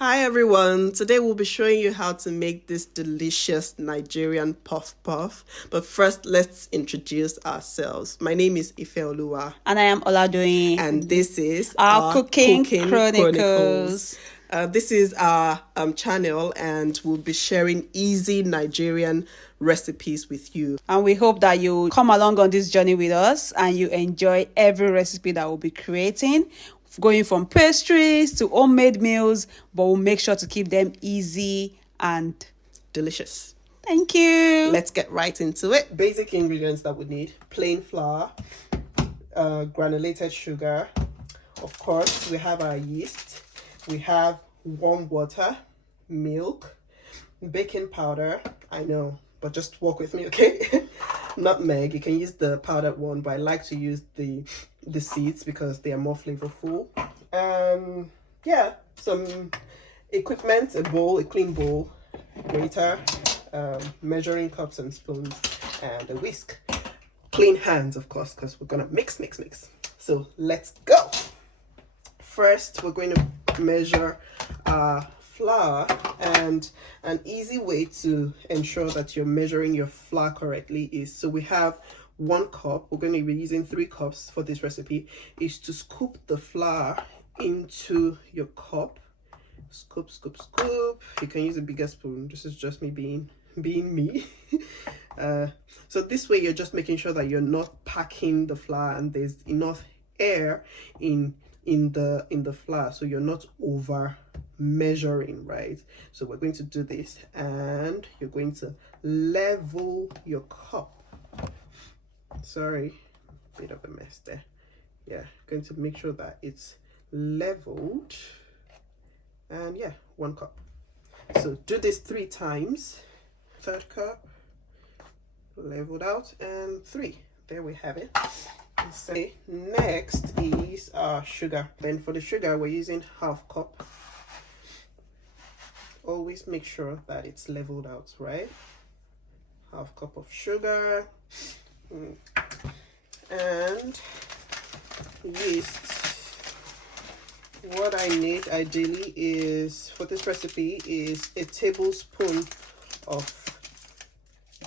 Hi everyone, today we'll be showing you how to make this delicious Nigerian puff puff. But first, let's introduce ourselves. My name is Ifeoluwa. And I am Oladoyin. And this is our Cooking Chronicles. This is our channel, and we'll be sharing easy Nigerian recipes with you. And we hope that you come along on this journey with us and you enjoy every recipe that we'll be creating, going from pastries to homemade meals, but we'll make sure to keep them easy and delicious. Thank you. Let's get right into it. Basic ingredients that we need: plain flour, granulated sugar, of course we have our yeast, we have warm water, milk, baking powder, I know, but just walk with me, okay? Nutmeg, you can use the powdered one, but I like to use the seeds because they are more flavorful. Yeah, some equipment: a bowl, a clean bowl, grater, measuring cups and spoons, and a whisk. Clean hands, of course, because we're gonna mix. So let's go. First, we're going to measure our flour, and an easy way to ensure that you're measuring your flour correctly is, so we have 1 cup. We're going to be using 3 cups for this recipe. Is to scoop the flour into your cup. Scoop. You can use a bigger spoon. This is just me being me. So this way you're just making sure that you're not packing the flour and there's enough air in the flour, so you're not over measuring, right? So we're going to do this, and you're going to level your cup. Sorry, bit of a mess there. Yeah, going to make sure that it's leveled, and yeah, 1 cup. So do this 3 times. 3rd cup, leveled out, and 3. There we have it. So next is our sugar. Then for the sugar, we're using 1/2 cup. Always make sure that it's leveled out, right? 1/2 cup of sugar. And yeast. What I need ideally is, for this recipe, is a tablespoon of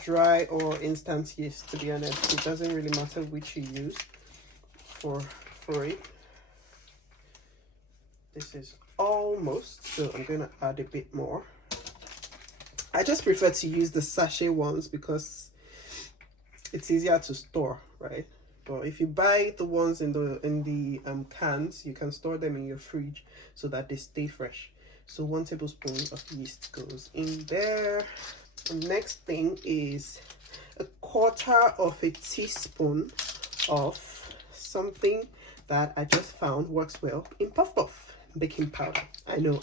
dry or instant yeast. To be honest, it doesn't really matter which you use for it. This is almost, so I'm gonna add a bit more. I just prefer to use the sachet ones because it's easier to store, right? But if you buy the ones in the cans, you can store them in your fridge so that they stay fresh. So 1 tablespoon of yeast goes in there. The next thing is 1/4 teaspoon of something that I just found works well in puff puff: baking powder. I know.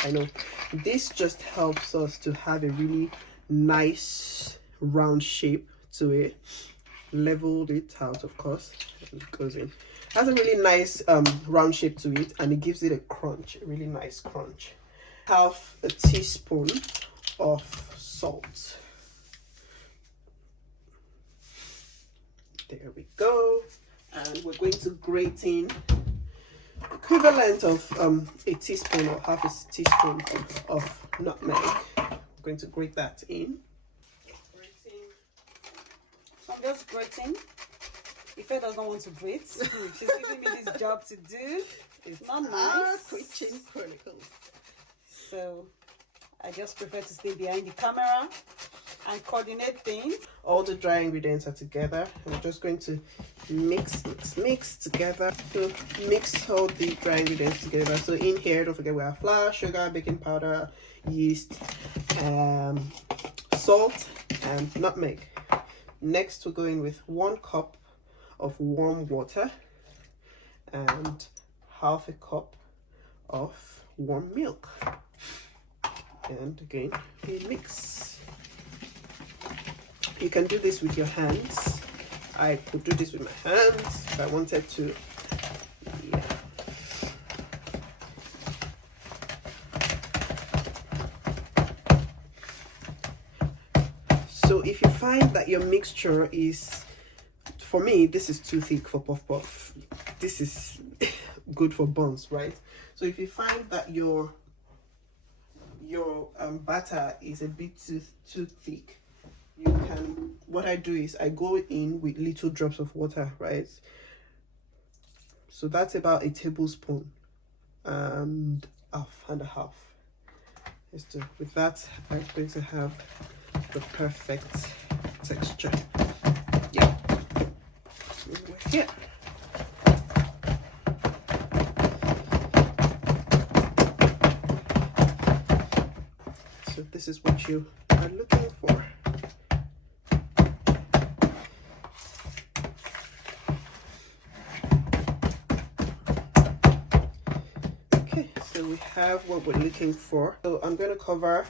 This just helps us to have a really nice round shape to it. Leveled it out, of course, and it goes in. Has a really nice round shape to it, and it gives it a crunch, a really nice crunch. 1/2 teaspoon of salt. There we go. And we're going to grate in equivalent of a teaspoon or 1/2 teaspoon of nutmeg. We're going to grate that in. So I'm just grating. Ife does not want to grate. She's giving me this job to do. It's not nice. Cooking Chronicles. So I just prefer to stay behind the camera and coordinate things. All the dry ingredients are together. I'm just going to mix together. So mix all the dry ingredients together. So in here, don't forget, we have flour, sugar, baking powder, yeast, salt, and nutmeg. Next, we're going with 1 cup of warm water and 1/2 cup of warm milk. And again, we mix. You can do this with your hands. I could do this with my hands if I wanted to. Yeah. So if you find that your mixture is, for me, this is too thick for puff puff. This is good for buns, right? So if you find that your your batter is a bit too thick, you can, what I do is I go in with little drops of water, right? So that's about a tablespoon and a half. With that, I'm going to have the perfect texture. Yeah. We're here. So this is what you are looking for. Okay, so we have what we're looking for. So I'm going to cover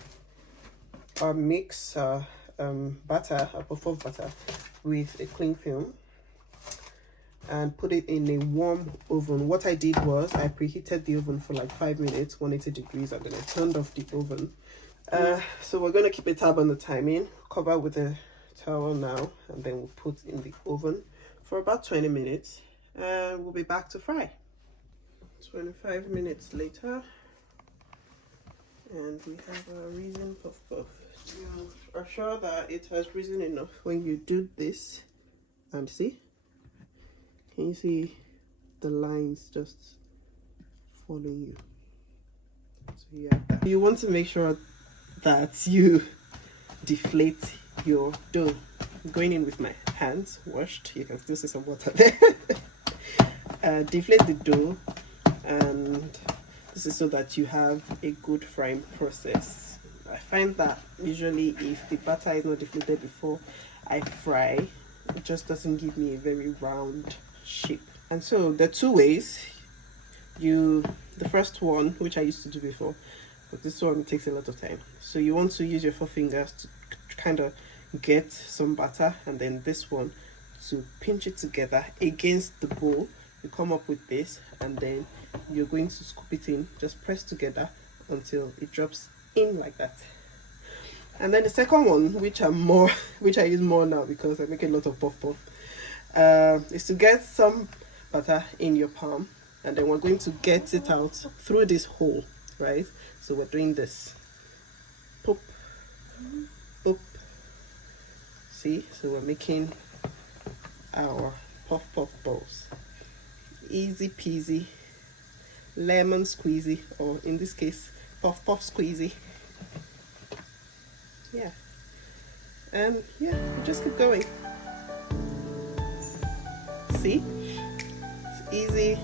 our mix batter, our puff puff batter, with a cling film and put it in a warm oven. What I did was I preheated the oven for like 5 minutes, 180 degrees. I'm going to turn off the oven. So we're going to keep a tab on the timing, cover with a towel now, and then we'll put in the oven for about 20 minutes and we'll be back to fry. 25 minutes later, and we have our risen puff puff. You are sure that it has risen enough when you do this, and see, can you see the lines just following you? So yeah, you want to make sure that you deflate your dough. I'm going in with my hands washed, you can still see some water there. Deflate the dough, and this is so that you have a good frying process. I find that usually if the batter is not deflated before I fry, it just doesn't give me a very round shape. And so the two ways, the first one, which I used to do before, but this one takes a lot of time. So you want to use your 4 fingers to kind of get some batter, and then this one to pinch it together against the bowl. You come up with this, and then you're going to scoop it in, just press together until it drops in like that. And then the second one, which I use more now because I make a lot of puff puff, is to get some butter in your palm, and then we're going to get it out through this hole, right? So we're doing this, pop, pop. See, so we're making our puff puff balls. Easy peasy, lemon squeezy, or in this case, puff puff squeezy. Yeah, and yeah, you just keep going. See, it's easy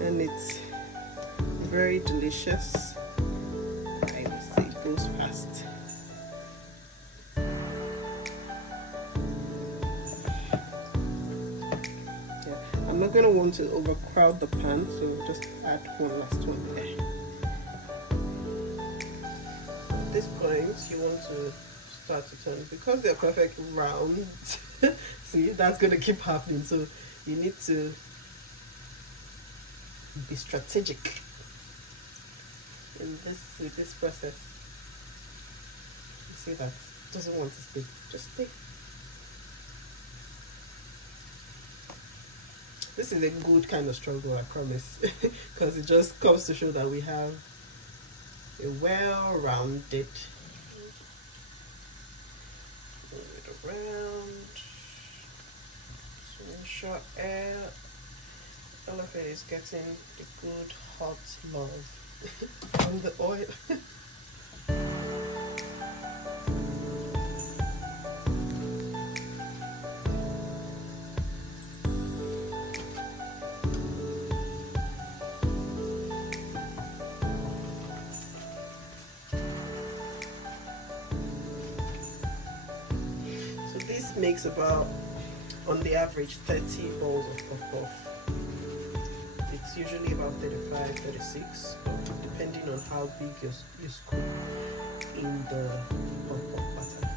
and it's very delicious. I would say it goes fast. I'm not going to want to overcrowd the pan, so just add one last one there. At this point, you want to start to turn, because they're perfect round. See, that's going to keep happening, so you need to be strategic with this process. You see that it doesn't want to stay, just stay. This is a good kind of struggle, I promise, because it just comes to show that we have a well-rounded, move it around, so ensure all of it is getting the good hot love from the oil. This makes about, on the average, 30 balls of puff puff. It's usually about 35, 36, depending on how big you scoop in the puff puff batter.